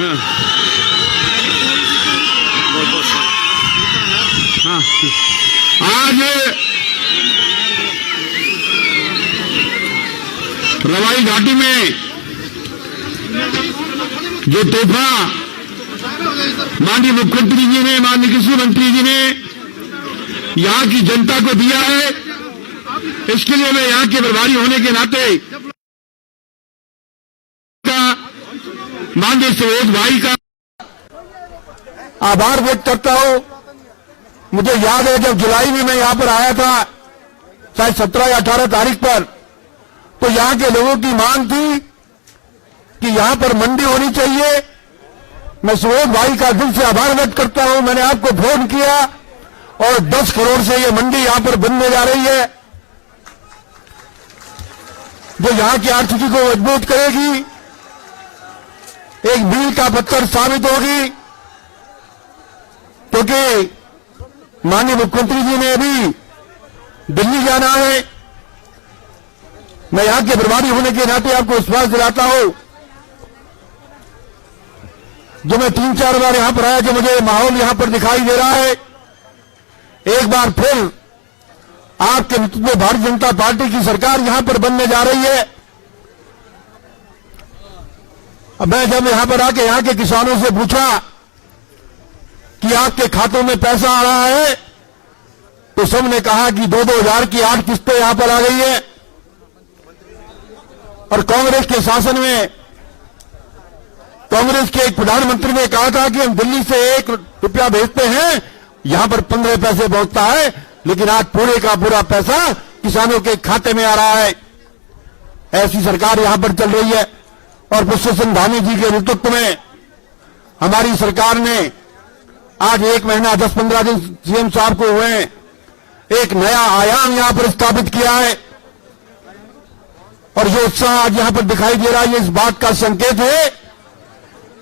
आज रवाई घाटी में जो तोहफा माननीय मुख्यमंत्री जी ने, माननीय कृषि मंत्री जी ने यहां की जनता को दिया है, इसके लिए मैं यहां के प्रभारी होने के नाते माननीय सुबोध भाई का आभार व्यक्त करता हूं। मुझे याद है जब जुलाई में मैं यहां पर आया था, शायद 17 या 18 तारीख पर, तो यहां के लोगों की मांग थी कि यहां पर मंडी होनी चाहिए। मैं सुबोध भाई का दिल से आभार व्यक्त करता हूं। मैंने आपको फोन किया और 10 करोड़ से ये मंडी यहां पर बनने जा रही है, जो यहां की आर्थिकी को मजबूत करेगी, एक मील का पत्थर साबित होगी। क्योंकि माननीय मुख्यमंत्री जी ने अभी दिल्ली जाना है। मैं यहां के प्रभारी होने के नाते आपको विश्वास दिलाता हूं, जो मैं 3-4 बार यहां पर आया, जो मुझे माहौल यहां पर दिखाई दे रहा है, एक बार फिर आपके नेतृत्व में भारतीय जनता पार्टी की सरकार यहां पर बनने जा रही है। अब मैं जब यहां पर आके यहां के किसानों से पूछा कि आपके खातों में पैसा आ रहा है, तो सबने कहा कि 2-2 हजार की 8 किस्तें यहां पर आ गई है। और कांग्रेस के शासन में कांग्रेस के एक प्रधानमंत्री ने कहा था कि हम दिल्ली से 1 रुपया भेजते हैं, यहां पर 15 पैसे पहुंचता है, लेकिन आज पूरे का पूरा पैसा किसानों के खाते में आ रहा है। ऐसी सरकार यहां पर चल रही है। और पुष्पचंद्र धामी जी के नेतृत्व में हमारी सरकार ने आज 1 महीना 10-15 दिन सीएम साहब को हुए, एक नया आयाम यहां पर स्थापित किया है। और जो उत्साह आज यहां पर दिखाई दे रहा है, ये इस बात का संकेत है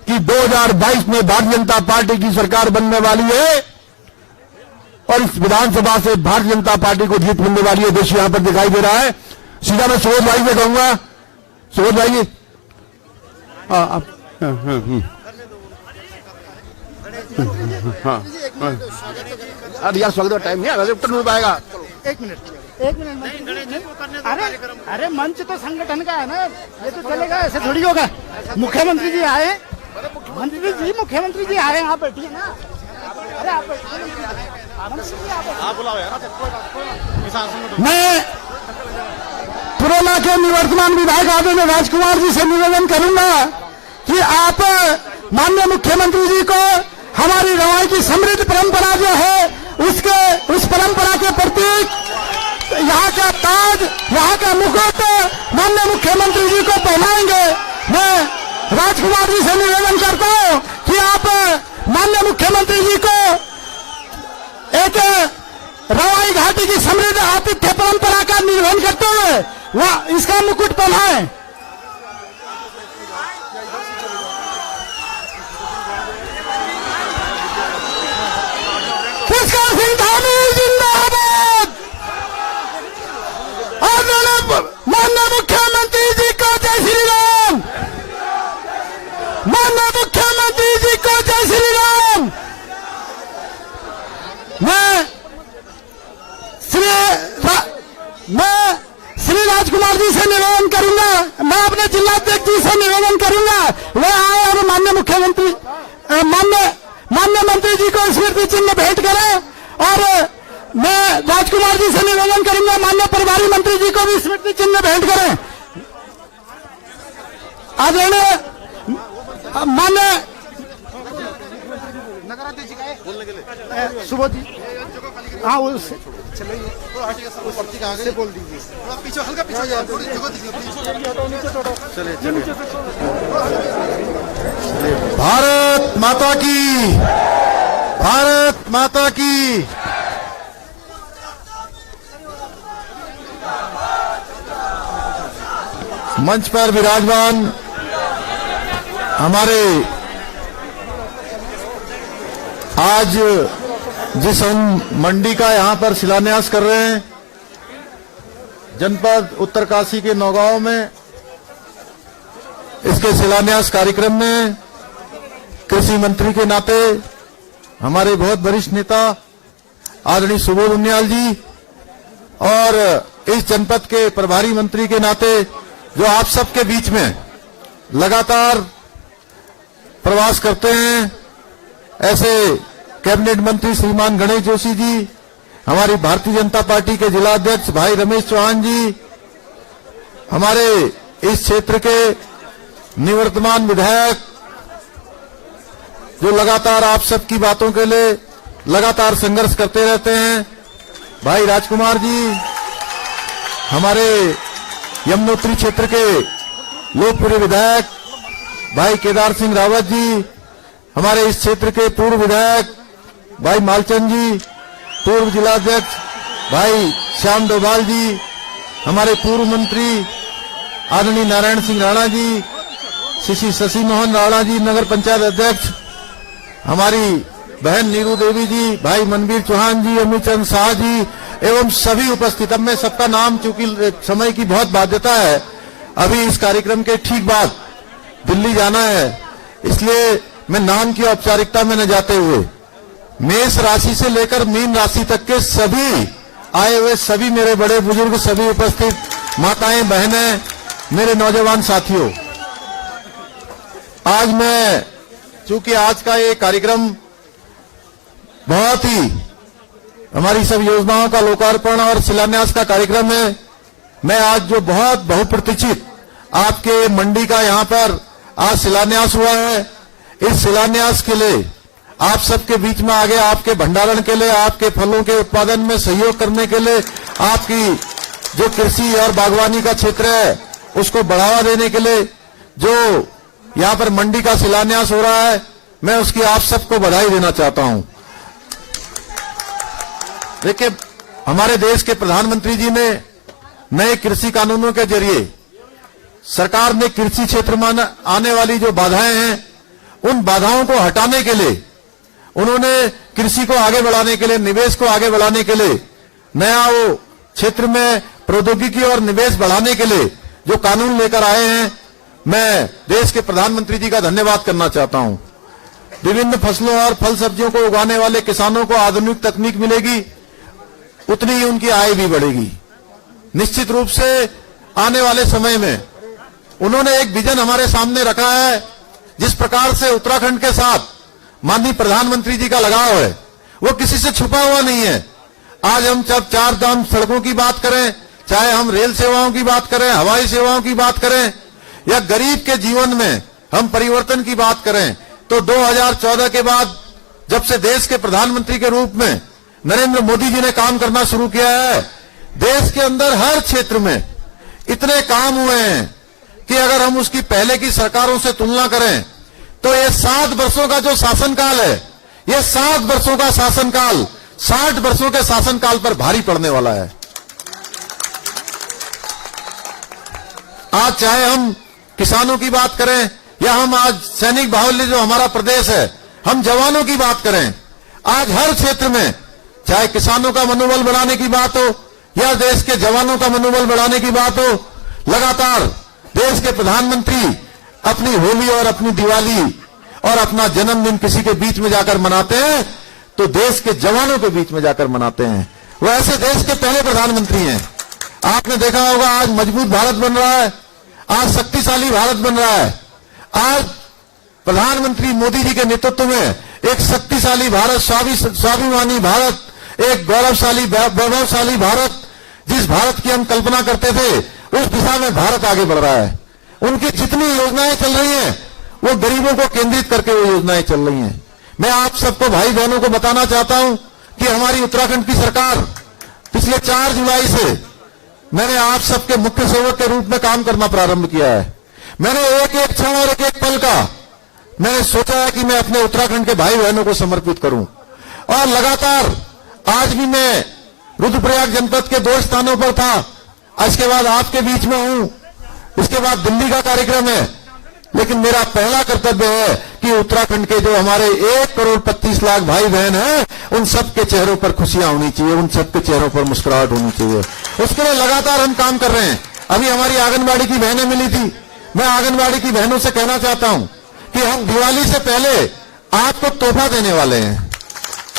कि 2022 में भारतीय जनता पार्टी की सरकार बनने वाली है और इस विधानसभा से भारतीय जनता पार्टी को जीत मिलने वाली है। देश यहां पर दिखाई दे रहा है। सीधा मैं सुबोध भाई से कहूंगा, सुबोध भाई जी अरे यार स्वागत का टाइम नहीं है, उत्तर मिल पाएगा। 1 मिनट अरे मंच तो संगठन का है ना, ये तो चलेगा, ऐसे थोड़ी होगा। मुख्यमंत्री जी आए, मुख्यमंत्री जी आए, आप बैठिए ना। अरे आप मैं कोरोना के निवर्तमान विधायक आदरणीय राजकुमार जी से निवेदन करूंगा कि आप माननीय मुख्यमंत्री जी को हमारी रवाई की समृद्ध परंपरा जो है, उस परंपरा के प्रतीक यहाँ का ताज, यहाँ का मुकुट माननीय मुख्यमंत्री जी को पहनाएंगे। मैं राजकुमार जी से निवेदन करता हूँ कि आप माननीय मुख्यमंत्री जी को एक रवाई घाटी की समृद्ध आतिथ्य परंपरा का निर्वहन करते हुए वह इसका मुकुट पहनाएं। माननीय मुख्यमंत्री जी को जय श्री राम, माननीय मुख्यमंत्री जी को जय श्री राम। मैं श्री राजकुमार जी से निवेदन करूंगा, मैं अपने जिलाध्यक्ष जी से निवेदन करूंगा, वे आए और माननीय मुख्यमंत्री माननीय मंत्री जी को स्मृति चिन्ह भेंट करें। और मैं राजकुमार जी से निवेदन करूंगा, माननीय प्रभारी मंत्री जी को भी स्मृति चिन्ह भेंट करें। आदरणीय माननीय सुबोध जी, हाँ वो से बोल दीजिए, पीछे हल्का पीछे चलिए। भारत माता की, भारत माता की। मंच पर विराजमान हमारे आज जिस हम मंडी का यहां पर शिलान्यास कर रहे हैं, जनपद उत्तरकाशी के नौगांव में, इसके शिलान्यास कार्यक्रम में कृषि मंत्री के नाते हमारे बहुत वरिष्ठ नेता आदरणीय सुबोध उनियाल जी और इस जनपद के प्रभारी मंत्री के नाते जो आप सबके बीच में लगातार प्रवास करते हैं, ऐसे कैबिनेट मंत्री श्रीमान गणेश जोशी जी, हमारी भारतीय जनता पार्टी के जिला अध्यक्ष भाई रमेश चौहान जी, हमारे इस क्षेत्र के निवर्तमान विधायक जो लगातार आप सबकी बातों के लिए लगातार संघर्ष करते रहते हैं, भाई राजकुमार जी, हमारे यमुनोत्री क्षेत्र के लोकप्रिय विधायक भाई केदार सिंह रावत जी, हमारे इस क्षेत्र के पूर्व विधायक भाई मालचंद जी, पूर्व जिलाध्यक्ष भाई श्याम डोभाल जी, हमारे पूर्व मंत्री आदरणीय नारायण सिंह राणा जी, श्री शशि मोहन राणा जी, नगर पंचायत अध्यक्ष हमारी बहन नीरू देवी जी, भाई मनवीर चौहान जी, अमित चंद शाह जी एवं सभी उपस्थित। अब मैं सबका नाम, चूंकि समय की बहुत बाध्यता है, अभी इस कार्यक्रम के ठीक बाद दिल्ली जाना है, इसलिए मैं नाम की औपचारिकता में न जाते हुए मेष राशि से लेकर मीन राशि तक के सभी आए हुए सभी मेरे बड़े बुजुर्ग, सभी उपस्थित माताएं, बहनें, मेरे नौजवान साथियों, आज मैं, चूंकि आज का ये कार्यक्रम बहुत ही हमारी सब योजनाओं का लोकार्पण और शिलान्यास का कार्यक्रम है, मैं आज जो बहुत बहुप्रतीक्षित आपके मंडी का यहां पर आज शिलान्यास हुआ है, इस शिलान्यास के लिए आप सबके बीच में आगे आपके भंडारण के लिए, आपके फलों के उत्पादन में सहयोग करने के लिए, आपकी जो कृषि और बागवानी का क्षेत्र है उसको बढ़ावा देने के लिए जो यहां पर मंडी का शिलान्यास हो रहा है, मैं उसकी आप सबको बधाई देना चाहता हूं। देखिए, हमारे देश के प्रधानमंत्री जी ने नए कृषि कानूनों के जरिए सरकार ने कृषि क्षेत्र में आने वाली जो बाधाएं हैं, उन बाधाओं को हटाने के लिए, उन्होंने कृषि को आगे बढ़ाने के लिए, निवेश को आगे बढ़ाने के लिए, नया वो क्षेत्र में प्रौद्योगिकी और निवेश बढ़ाने के लिए जो कानून लेकर आए हैं, मैं देश के प्रधानमंत्री जी का धन्यवाद करना चाहता हूं। विभिन्न फसलों और फल सब्जियों को उगाने वाले किसानों को आधुनिक तकनीक मिलेगी, उतनी ही उनकी आय भी बढ़ेगी। निश्चित रूप से आने वाले समय में उन्होंने एक विजन हमारे सामने रखा है, जिस प्रकार से उत्तराखंड के साथ माननीय प्रधानमंत्री जी का लगाव है वो किसी से छुपा हुआ नहीं है। आज हम जब 4 धाम सड़कों की बात करें, चाहे हम रेल सेवाओं की बात करें, हवाई सेवाओं की बात करें, या गरीब के जीवन में हम परिवर्तन की बात करें, तो 2014 के बाद जब से देश के प्रधानमंत्री के रूप में नरेंद्र मोदी जी ने काम करना शुरू किया है, देश के अंदर हर क्षेत्र में इतने काम हुए हैं कि अगर हम उसकी पहले की सरकारों से तुलना करें तो ये 7 वर्षों का जो शासनकाल है, ये 7 वर्षों का शासनकाल 60 वर्षों के शासनकाल पर भारी पड़ने वाला है। आज चाहे हम किसानों की बात करें या हम आज सैनिक बाहुल्य जो हमारा प्रदेश है, हम जवानों की बात करें, आज हर क्षेत्र में चाहे किसानों का मनोबल बढ़ाने की बात हो या देश के जवानों का मनोबल बढ़ाने की बात हो, लगातार देश के प्रधानमंत्री अपनी होली और अपनी दिवाली और अपना जन्मदिन किसी के बीच में जाकर मनाते हैं तो देश के जवानों के बीच में जाकर मनाते हैं। वो ऐसे देश के पहले प्रधानमंत्री हैं। आपने देखा होगा आज मजबूत भारत बन रहा है, आज शक्तिशाली भारत बन रहा है। आज प्रधानमंत्री मोदी जी के नेतृत्व में एक शक्तिशाली भारत, स्वाभिमानी भारत, एक गौरवशाली वैभवशाली भारत, जिस भारत की हम कल्पना करते थे उस दिशा में भारत आगे बढ़ रहा है। उनकी जितनी योजनाएं चल रही हैं वो गरीबों को केंद्रित करके वो योजनाएं चल रही हैं। मैं आप सबको, भाई बहनों को बताना चाहता हूं कि हमारी उत्तराखंड की सरकार पिछले 4 जुलाई से मैंने आप सबके मुख्य सेवक के रूप में काम करना प्रारंभ किया है। मैंने एक एक क्षण और एक एक पल का मैंने सोचा है कि मैं अपने उत्तराखंड के भाई बहनों को समर्पित करूं, और लगातार आज भी मैं रुद्रप्रयाग जनपद के 2 स्थानों पर था, इसके बाद आपके बीच में हूं, इसके बाद दिल्ली का कार्यक्रम है, लेकिन मेरा पहला कर्तव्य है कि उत्तराखंड के जो हमारे 1,25,00,000 भाई बहन हैं, उन सबके चेहरों पर खुशियां होनी चाहिए, उन सबके चेहरों पर मुस्कुराहट होनी चाहिए। उसके लिए लगातार हम काम कर रहे हैं। अभी हमारी आंगनबाड़ी की बहनें मिली थी, मैं आंगनबाड़ी की बहनों से कहना चाहता हूं कि हम दिवाली से पहले आपको तोहफा देने वाले हैं,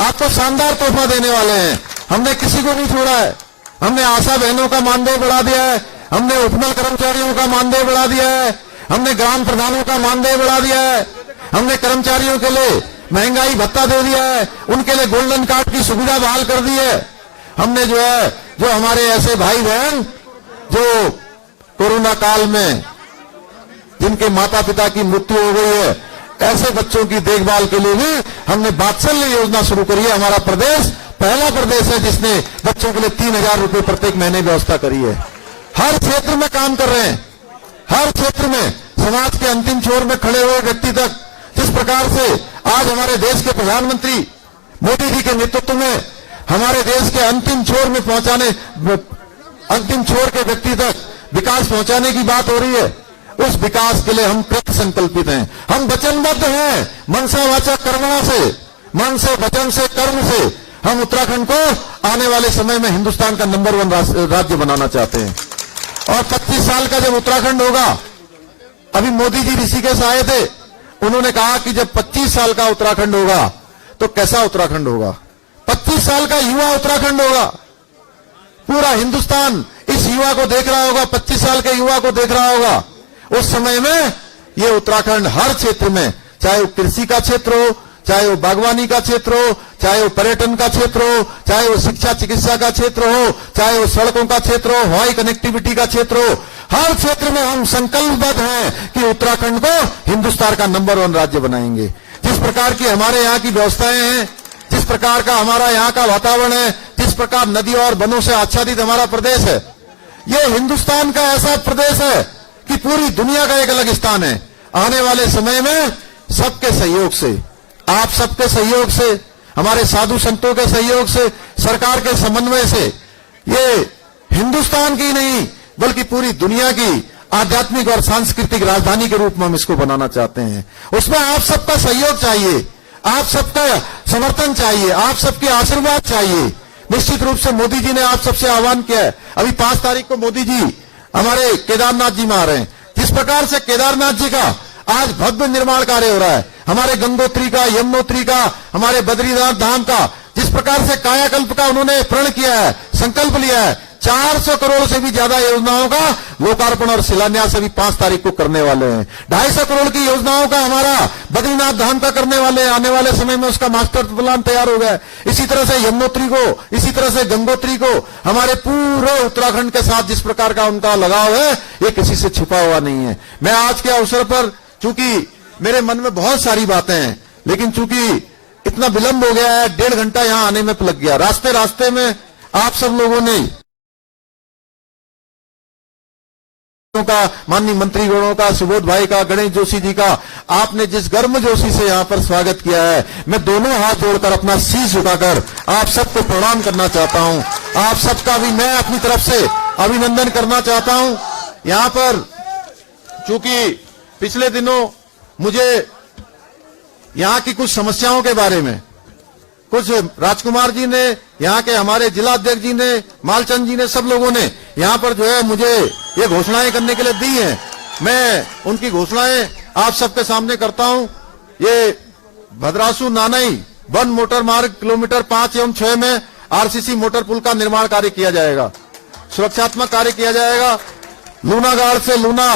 आपको शानदार तोहफा देने वाले हैं। हमने किसी को नहीं छोड़ा है। हमने आशा बहनों का मानदेय बढ़ा दिया है, हमने उपनल कर्मचारियों का मानदेय बढ़ा दिया है, हमने ग्राम प्रधानों का मानदेय बढ़ा दिया है, हमने कर्मचारियों के लिए महंगाई भत्ता दे दिया है, उनके लिए गोल्डन कार्ड की सुविधा बहाल कर दी है। हमने जो हमारे ऐसे भाई बहन जो कोरोना काल में जिनके माता पिता की मृत्यु हो गई है, ऐसे बच्चों की देखभाल के लिए भी हमने वात्सल्य योजना शुरू करी है। हमारा प्रदेश पहला प्रदेश है जिसने बच्चों के लिए 3,000 रुपए प्रत्येक महीने व्यवस्था करी है। हर क्षेत्र में काम कर रहे हैं, हर क्षेत्र में समाज के अंतिम छोर में खड़े हुए व्यक्ति तक, जिस प्रकार से आज हमारे देश के प्रधानमंत्री मोदी जी के नेतृत्व में हमारे देश के अंतिम छोर में पहुंचाने, अंतिम छोर के व्यक्ति तक विकास पहुंचाने की बात हो रही है, उस विकास के लिए हम कृत संकल्पित हैं। हम वचनबद्ध हैं, मन से वाचा कर्मणा से, मन से वचन से कर्म से हम उत्तराखंड को आने वाले समय में हिंदुस्तान का नंबर 1 राज्य बनाना चाहते हैं। और 25 साल का जब उत्तराखंड होगा, अभी मोदी जी ऋषिकेश आए थे, उन्होंने कहा कि जब 25 साल का उत्तराखंड होगा तो कैसा उत्तराखंड होगा। 25 साल का युवा उत्तराखंड होगा, पूरा हिंदुस्तान इस युवा को देख रहा होगा, 25 साल के युवा को देख रहा होगा। उस समय में ये उत्तराखंड हर क्षेत्र में, चाहे वो कृषि का क्षेत्र हो, चाहे वो बागवानी का क्षेत्र हो, चाहे वो पर्यटन का क्षेत्र हो, चाहे वो शिक्षा चिकित्सा का क्षेत्र हो, चाहे वो सड़कों का क्षेत्र हो, हवाई कनेक्टिविटी का क्षेत्र हो, हर क्षेत्र में हम संकल्पबद्ध हैं कि उत्तराखंड को हिंदुस्तान का नंबर 1 राज्य बनाएंगे। जिस प्रकार की हमारे यहाँ की व्यवस्थाएं हैं, जिस प्रकार का हमारा यहाँ का वातावरण है, जिस प्रकार नदियों और वनों से आच्छादित हमारा प्रदेश है, ये हिंदुस्तान का ऐसा प्रदेश है कि पूरी दुनिया का एक अलग स्थान है। आने वाले समय में सबके सहयोग से, आप सबके सहयोग से, हमारे साधु संतों के सहयोग से, सरकार के समन्वय से, ये हिंदुस्तान की नहीं बल्कि पूरी दुनिया की आध्यात्मिक और सांस्कृतिक राजधानी के रूप में हम इसको बनाना चाहते हैं। उसमें आप सबका सहयोग चाहिए, आप सबका समर्थन चाहिए, आप सबके आशीर्वाद चाहिए। निश्चित रूप से मोदी जी ने आप सबसे आह्वान किया है। अभी 5 तारीख को मोदी जी हमारे केदारनाथ जी में आ रहे हैं। जिस प्रकार से केदारनाथ जी का आज भव्य निर्माण कार्य हो रहा है, हमारे गंगोत्री का, यमुनोत्री का, हमारे बद्रीनाथ धाम का, जिस प्रकार से कायाकल्प का उन्होंने प्रण किया है, संकल्प लिया है, 400 करोड़ से भी ज्यादा योजनाओं का लोकार्पण और शिलान्यास अभी 5 तारीख को करने वाले हैं। 250 करोड़ की योजनाओं का हमारा बद्रीनाथ धाम का करने वाले, आने वाले समय में उसका मास्टर प्लान तैयार हो गया है। इसी तरह से यमुनोत्री को, इसी तरह से गंगोत्री को, हमारे पूरे उत्तराखंड के साथ जिस प्रकार का उनका लगाव है, ये किसी से छिपा हुआ नहीं है। मैं आज के अवसर पर, चूंकि मेरे मन में बहुत सारी बातें हैं, लेकिन चूंकि इतना विलंब हो गया है, 1.5 घंटा यहां आने में लग गया। रास्ते में आप सब लोगों ने का, माननीय मंत्रीगणों का, सुबोध भाई का, गणेश जोशी जी का, आपने जिस गर्म जोशी से यहां पर स्वागत किया है, मैं दोनों हाथ जोड़कर अपना शीश झुकाकर आप सबको प्रणाम करना चाहता हूं। आप सबका भी मैं अपनी तरफ से अभिनंदन करना चाहता हूं। यहां पर चूंकि पिछले दिनों मुझे यहां की कुछ समस्याओं के बारे में, कुछ राजकुमार जी ने, यहाँ के हमारे जिला अध्यक्ष जी ने, मालचंद जी ने, सब लोगों ने यहाँ पर जो है मुझे ये घोषणाएं करने के लिए दी हैं। मैं उनकी घोषणाएं आप सबके सामने करता हूं। ये भद्रासु नानई वन मोटर मार्ग किलोमीटर 5 एवं 6 में आरसीसी मोटर पुल का निर्माण कार्य किया जाएगा, सुरक्षात्मक कार्य किया जाएगा। लूनागाड़ से लूना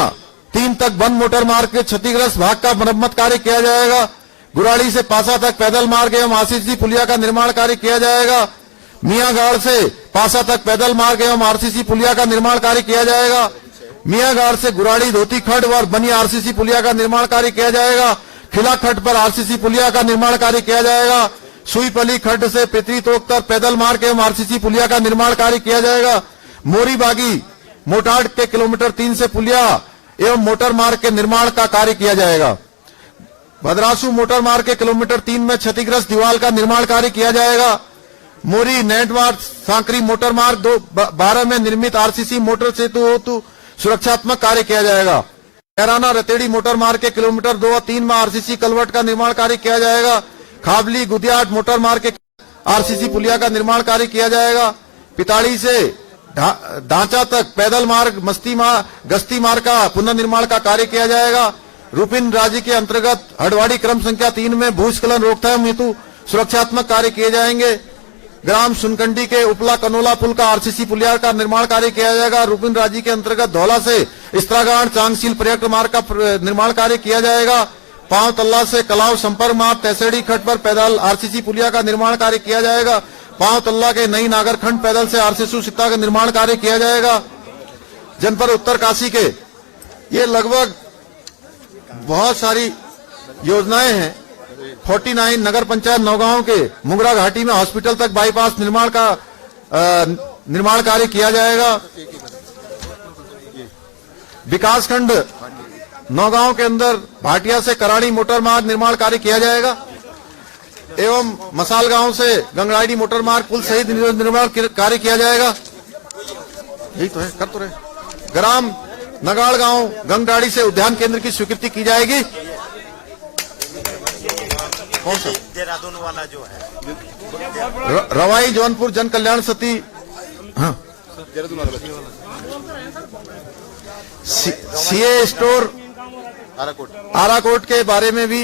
3 तक वन मोटर मार्ग के क्षतिग्रस्त भाग का मरम्मत कार्य किया जाएगा। गुराड़ी से पासा तक पैदल मार्ग एवं आरसीसी पुलिया का निर्माण कार्य किया जाएगा। मियागाड़ से पासा तक पैदल मार्ग एवं आरसीसी पुलिया का निर्माण कार्य किया जाएगा। मियागाड़ से गुराड़ी धोती खड्ड और बनी आरसीसी पुलिया का निर्माण कार्य किया जाएगा। खिला खड्ड पर आरसीसी पुलिया का निर्माण कार्य किया जाएगा। सुईपली खड्ड से पितरी तोक तक पैदल मार्ग एवं आरसीसी पुलिया का निर्माण कार्य किया जाएगा। मोरी बागी मोटाड के किलोमीटर 3 से पुलिया एवं मोटर मार्ग के निर्माण का कार्य किया जाएगा। भद्रासु मोटर मार्ग के किलोमीटर 3 में क्षतिग्रस्त दीवार का निर्माण कार्य किया जाएगा। मोरी नेटवार सांकरी मोटर मार्ग 12 में निर्मित आरसीसी मोटर सेतु हेतु सुरक्षात्मक कार्य किया जाएगा। कैराना रतेड़ी मोटर मार्ग के किलोमीटर 2 और 3 में आरसीसी कलवर्ट का निर्माण कार्य किया जाएगा। खाबली गुदियाट मोटर मार्ग के आरसीसी पुलिया का निर्माण कार्य किया जाएगा। पिताड़ी से ढांचा तक पैदल मार्ग गश्ती मार्ग का पुनर्निर्माण का कार्य किया जाएगा। रूपिन राज्य के अंतर्गत हडवाड़ी क्रम संख्या 3 में भूस्खलन रोकथाम हेतु सुरक्षात्मक कार्य किए जाएंगे। ग्राम सुनकंडी के उपला कनोला पुल का आरसीसी पुलिया का निर्माण कार्य किया जाएगा। रूपिन राज्य के अंतर्गत धौला से इस्त्रागान चांगसील पर्यटन मार्ग का निर्माण कार्य किया जाएगा। पांव तल्ला से कलाव संपर्क मार्ग तैसेड़ी खट पर पैदल आरसीसी पुलिया का निर्माण कार्य किया जाएगा। पांव तल्ला के नई नागरखंड पैदल से आरसीसी सिक्ता का निर्माण कार्य किया जाएगा। जनपद उत्तरकाशी के ये लगभग बहुत सारी योजनाएं हैं। 49 नगर पंचायत नौगांव के मुंगरा घाटी में हॉस्पिटल तक बाईपास निर्माण का निर्माण कार्य किया जाएगा। विकासखंड नौगांव के अंदर भाटिया से कराड़ी मोटर मार्ग निर्माण कार्य किया जाएगा एवं मसाल गांव से गंगड़ाड़ी मोटर मार्ग पुल सहित निर्माण कार्य किया जाएगा। यही तो है, कर तो रहे। ग्राम नगाड़ गांव गंगड़ाड़ी से उद्यान केंद्र की स्वीकृति की जाएगी। कौन सा देहरादून वाला जो है रवाई जौनपुर जन कल्याण समिति, हाँ सीए स्टोर आराकोट के बारे में भी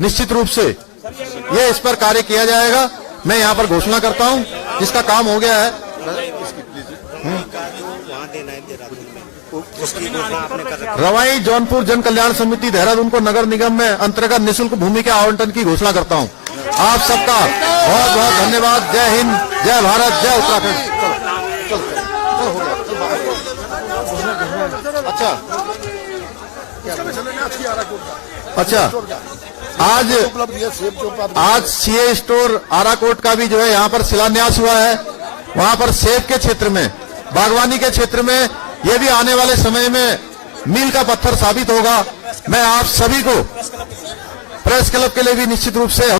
निश्चित रूप से ये इस पर कार्य किया जाएगा। मैं यहाँ पर घोषणा करता हूँ जिसका काम हो गया है। रवाई जौनपुर जन कल्याण समिति देहरादून को नगर निगम में अंतर्गत निःशुल्क भूमि के आवंटन की घोषणा करता हूँ। आप सबका बहुत बहुत धन्यवाद। जय हिंद, जय भारत, जय उत्तराखंड। अच्छा, आज सीए स्टोर आराकोट का भी जो है यहाँ पर शिलान्यास हुआ है। वहाँ पर सेब के क्षेत्र में, बागवानी के क्षेत्र में ये भी आने वाले समय में मील का पत्थर साबित होगा। मैं आप सभी को प्रेस क्लब के लिए भी निश्चित रूप से